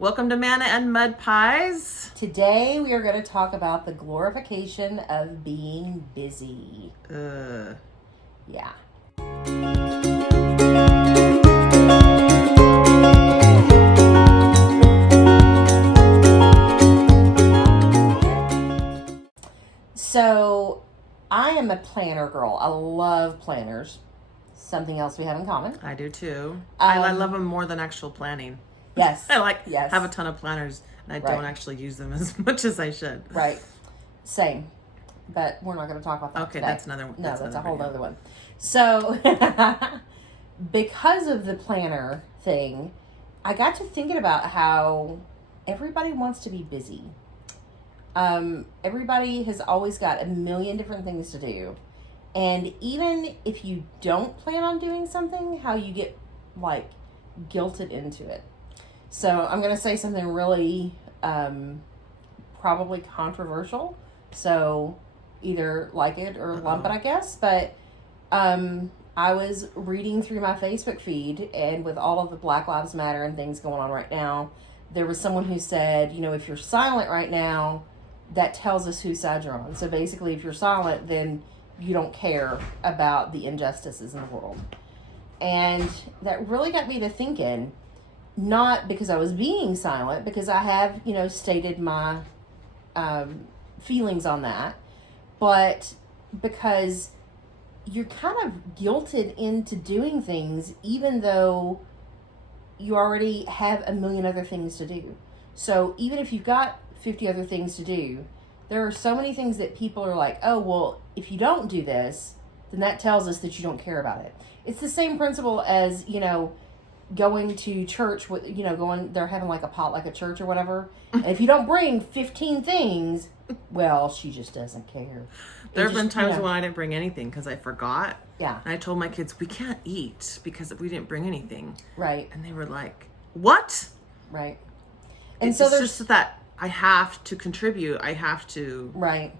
Welcome to Manna and Mud Pies. Today we are going to talk about the glorification of being busy. Yeah. So, I am a planner girl. I love planners. Something else we have in common. I do too. I love them more than actual planning. Yes. I yes. have a ton of planners and I don't actually use them as much as I should. Right. Same. But we're not going to talk about that Okay, today. that's another one. No, that's a whole other one. So, because of the planner thing, I got to thinking about how everybody wants to be busy. Everybody has always got a million different things to do. And even if you don't plan on doing something, how you get, guilted into it. So I'm going to say something really, probably controversial. So either like it or lump it, I guess. But I was reading through my Facebook feed, and with all of the Black Lives Matter and things going on right now, there was someone who said, if you're silent right now, that tells us whose side you're on. So basically, if you're silent, then you don't care about the injustices in the world. And that really got me to thinking, not because I was being silent, because I have, stated my feelings on that, but because you're kind of guilted into doing things even though you already have a million other things to do. So even if you've got 50 other things to do, there are so many things that people are like, oh, well, if you don't do this, then that tells us that you don't care about it. It's the same principle as, going to church, they're having like a potluck at church or whatever. And if you don't bring 15 things, well, she just doesn't care. There have been times when I didn't bring anything because I forgot. Yeah. And I told my kids, we can't eat because we didn't bring anything. Right. And they were like, what? Right. And it's so there's just that I have to contribute. I have to. Right.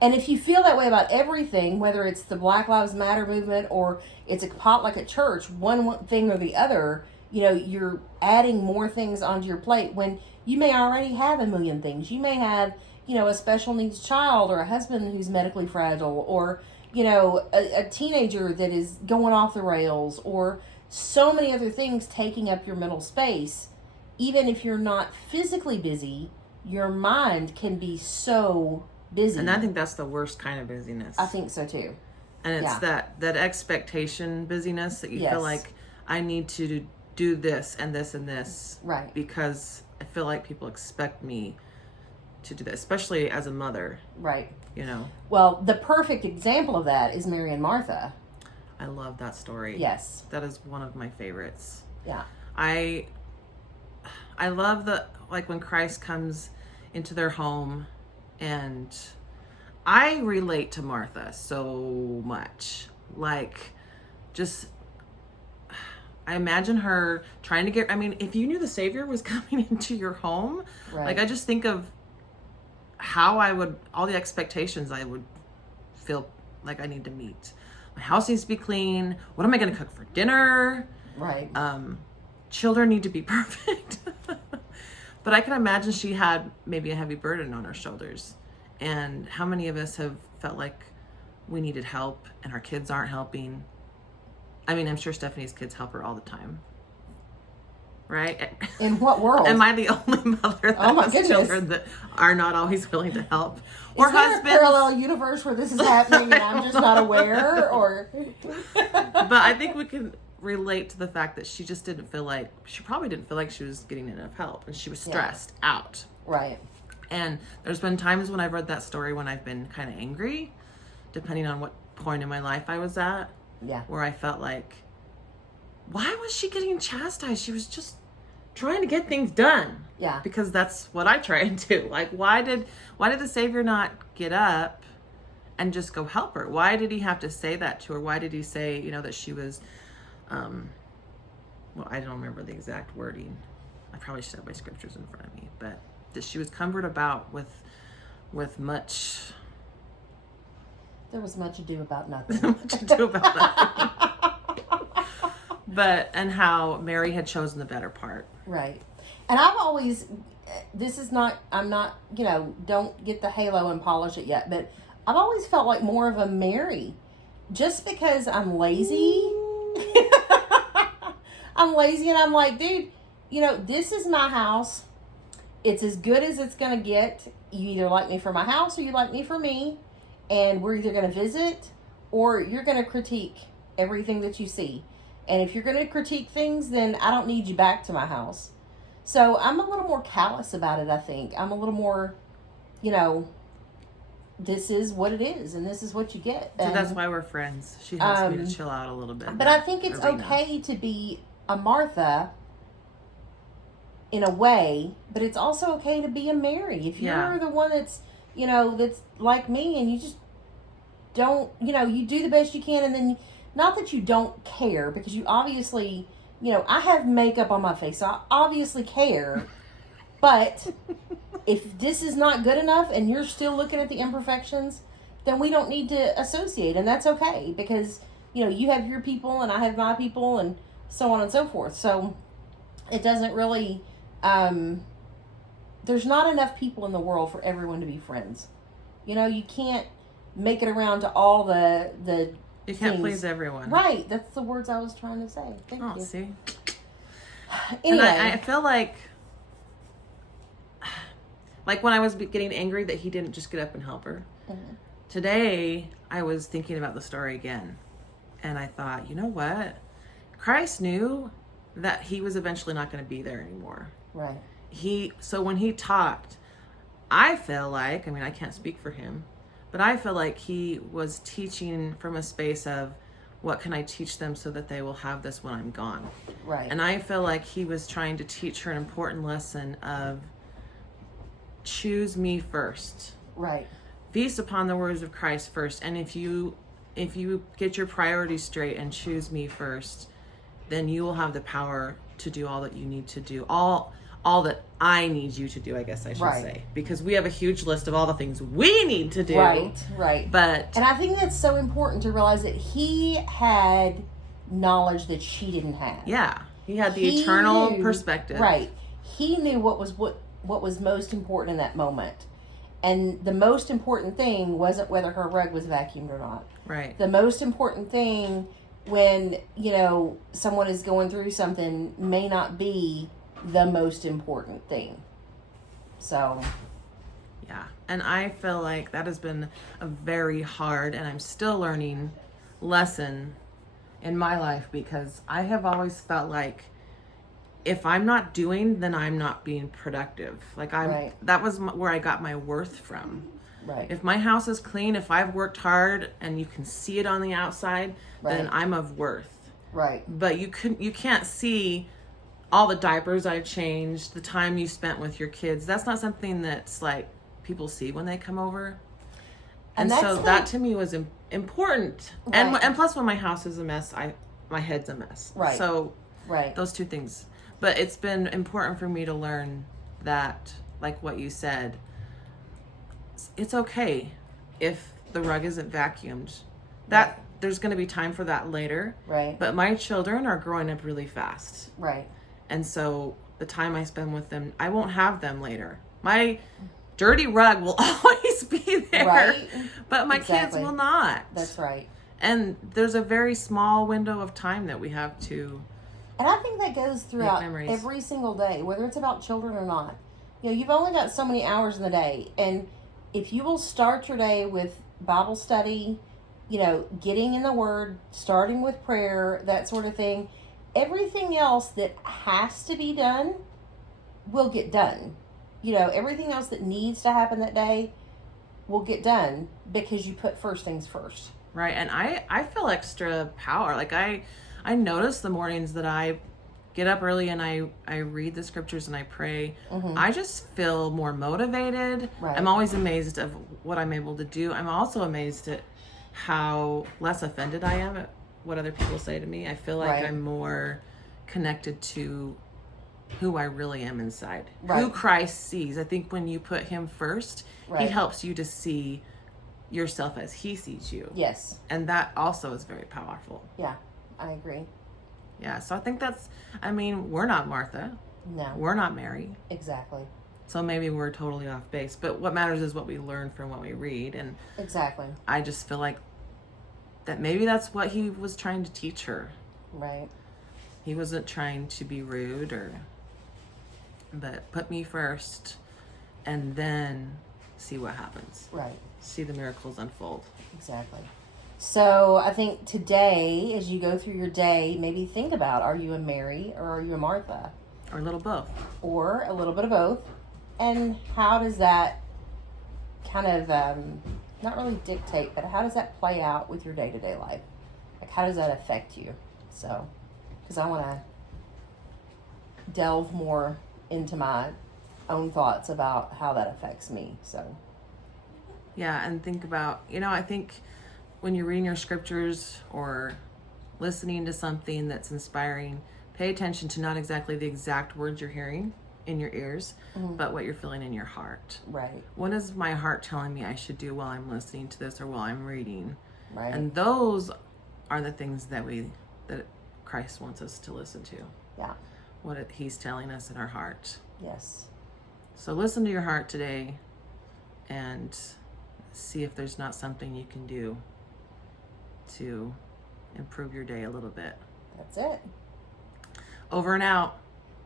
And if you feel that way about everything, whether it's the Black Lives Matter movement or it's a potluck at church, one thing or the other, you're adding more things onto your plate when you may already have a million things. You may have, a special needs child or a husband who's medically fragile or, a teenager that is going off the rails or so many other things taking up your mental space. Even if you're not physically busy, your mind can be so busy. And I think that's the worst kind of busyness. I think so too. And it's that expectation busyness that you feel like I need to do this and this and this. Right. Because I feel like people expect me to do that, especially as a mother. Right. Well, the perfect example of that is Mary and Martha. I love that story. Yes. That is one of my favorites. Yeah. I love when Christ comes into their home, and I relate to Martha so much. I imagine her trying to if you knew the Savior was coming into your home, right. I just think of how all the expectations I would feel like I need to meet. My house needs to be clean. What am I going to cook for dinner? Right. Children need to be perfect. But I can imagine she had maybe a heavy burden on her shoulders. And how many of us have felt like we needed help and our kids aren't helping? I'm sure Stephanie's kids help her all the time. Right? In what world? Am I the only mother that has children that are not always willing to help? Or is there husbands? A parallel universe where this is happening and I'm just not aware? Or But I think we can relate to the fact that she just probably didn't feel like she was getting enough help, and she was stressed out. Right. And there's been times when I've read that story when I've been kind of angry, depending on what point in my life I was at. Yeah. Where I felt like, why was she getting chastised? She was just trying to get things done. Yeah. Because that's what I try and do. Why did the Savior not get up and just go help her? Why did he have to say that to her? Why did he say, that she was, I don't remember the exact wording. I probably should have my scriptures in front of me, but that she was cumbered about with much. There was much ado about nothing. Much ado about nothing. And how Mary had chosen the better part. Right. And I've always, this is not, I'm not, don't get the halo and polish it yet, but I've always felt like more of a Mary. Just because I'm lazy, I'm lazy and I'm like, dude, this is my house. It's as good as it's going to get. You either like me for my house or you like me for me. And we're either going to visit or you're going to critique everything that you see. And if you're going to critique things, then I don't need you back to my house. So I'm a little more callous about it, I think. I'm a little more, this is what it is and this is what you get. So and that's why we're friends. She helps me to chill out a little bit. But I think it's okay to be a Martha in a way, but it's also okay to be a Mary. If you're the one that's, that's like me and you just don't, you do the best you can, and then not that you don't care, because you obviously, I have makeup on my face, so I obviously care, but if this is not good enough and you're still looking at the imperfections, then we don't need to associate, and that's okay, because, you have your people and I have my people and so on and so forth. So it doesn't really, there's not enough people in the world for everyone to be friends. You can't make it around to all the you can't things. Please everyone. Right. That's the words I was trying to say. Thank you. See? Anyway. And I feel like when I was getting angry that he didn't just get up and help her. Mm-hmm. Today, I was thinking about the story again. And I thought, you know what? Christ knew that he was eventually not going to be there anymore. Right. So when he talked, I feel like, I can't speak for him, but I feel like he was teaching from a space of, what can I teach them so that they will have this when I'm gone? Right. And I feel like he was trying to teach her an important lesson of, choose me first. Right. Feast upon the words of Christ first. And if you get your priorities straight and choose me first, then you will have the power to do all that you need to do. All that I need you to do, I guess I should say. Because we have a huge list of all the things we need to do. Right. And I think that's so important to realize that he had knowledge that she didn't have. Yeah. He had the eternal perspective. Right. He knew what was most important in that moment. And the most important thing wasn't whether her rug was vacuumed or not. Right. The most important thing when, someone is going through something may not be the most important thing. So. Yeah. And I feel like that has been a very hard, and I'm still learning, lesson in my life, because I have always felt like if I'm not doing, then I'm not being productive. That was where I got my worth from. Right. If my house is clean, if I've worked hard and you can see it on the outside, then I'm of worth. Right. But you can't see all the diapers I've changed, the time you spent with your kids. That's not something that's like people see when they come over. And so that to me was important. Right. And plus when my house is a mess, my head's a mess. Right. So those two things. But it's been important for me to learn that, like what you said, it's okay if the rug isn't vacuumed. There's going to be time for that later. Right. But my children are growing up really fast. Right. And so the time I spend with them, I won't have them later. My dirty rug will always be there. Right. But my kids will not. That's right. And there's a very small window of time that we have to. And I think that goes throughout every single day, whether it's about children or not. You've only got so many hours in the day. And if you will start your day with Bible study, getting in the Word, starting with prayer, that sort of thing, everything else that has to be done will get done. Everything else that needs to happen that day will get done because you put first things first. Right. And I feel extra power. Like I notice the mornings that I get up early and I read the scriptures and I pray. Mm-hmm. I just feel more motivated. Right. I'm always amazed of what I'm able to do. I'm also amazed at how less offended I am at what other people say to me. I feel like I'm more connected to who I really am inside, who Christ sees. I think when you put him first, he helps you to see yourself as he sees you. Yes. And that also is very powerful. Yeah, I agree. Yeah, so I think we're not Martha. No. We're not Mary. Exactly. So maybe we're totally off base. But what matters is what we learn from what we read. And Exactly. I just feel like that maybe that's what he was trying to teach her. Right. He wasn't trying to be rude but put me first and then see what happens. Right. See the miracles unfold. Exactly. So I think today, as you go through your day, maybe think about, are you a Mary or are you a Martha? Or a little both. Or a little bit of both. And how does that kind of, not really dictate, but how does that play out with your day-to-day life? Like, how does that affect you? So, because I want to delve more into my own thoughts about how that affects me. So, yeah, and think about, I think when you're reading your scriptures or listening to something that's inspiring, pay attention to not exactly the exact words you're hearing in your ears, but what you're feeling in your heart. Right. What is my heart telling me I should do while I'm listening to this or while I'm reading? Right. And those are the things that Christ wants us to listen to. Yeah. What he's telling us in our heart. Yes. So listen to your heart today and see if there's not something you can do to improve your day a little bit. That's it. Over and out.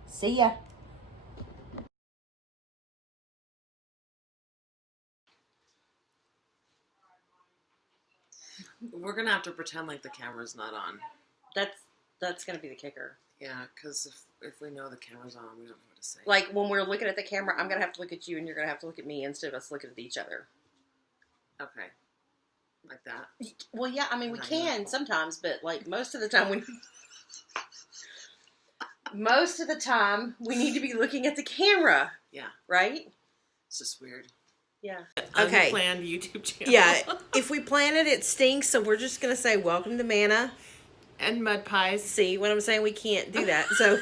See ya. We're going to have to pretend like the camera's not on. That's going to be the kicker. Yeah, because if we know the camera's on, we don't know what to say. Like, when we're looking at the camera, I'm going to have to look at you and you're going to have to look at me instead of us looking at each other. Okay. Like that? Well, yeah, I mean, we can sometimes, but, like, most of the time we need to be looking at the camera. Yeah. Right? It's just weird. Yeah. Okay. Unplanned YouTube channel. Yeah. If we plan it, it stinks, so we're just going to say, welcome to Manna. And mud pies. See what I'm saying? We can't do that. So,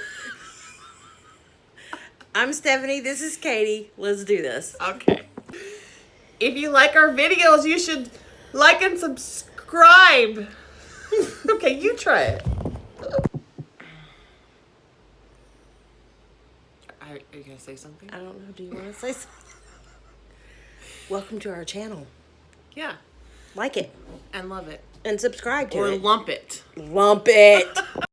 I'm Stephanie. This is Katie. Let's do this. Okay. If you like our videos, you should like and subscribe. Okay, you try it. Are you going to say something? I don't know. Do you want to say something? Welcome to our channel. Yeah. Like it. And love it. And subscribe to or it. lump it. Lump it.